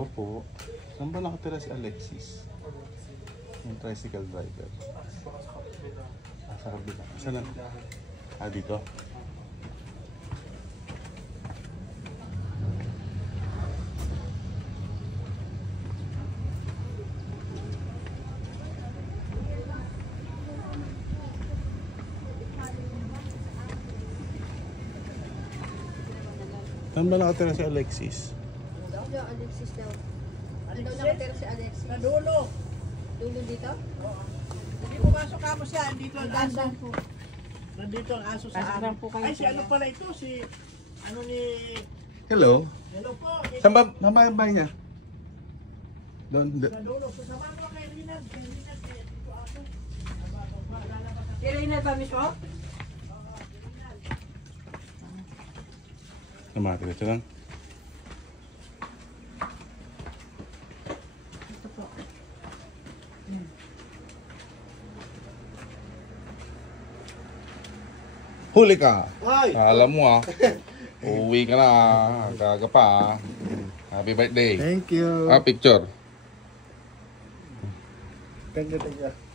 Tao po. Saan ba nakatira si Alexis? Yung tricycle driver. Sa kabila. Saan na? Dito. Saan ba nakatira si Alexis? Alexis daw. Ano daw nakatira si Alexis? Sa dulo. Dulo dito? Oo. Hindi pumasok kamo siya. Dito ang aso. Nandito ang aso sa amin. Ay, si ano pala ito? Si, ano ni... Hello? Hello po. Saan ba ang bahay niya? Doon. Sa dulo. Sasama mo kay Rinald. Kay Rinald. Dito aso. Kaya Rinald ba mismo? Namatira siya lang. Ito po. Huli ka! Ay! Alam mo uuwi ka na Gaga pa Happy birthday! Thank you. Picture! Thank you.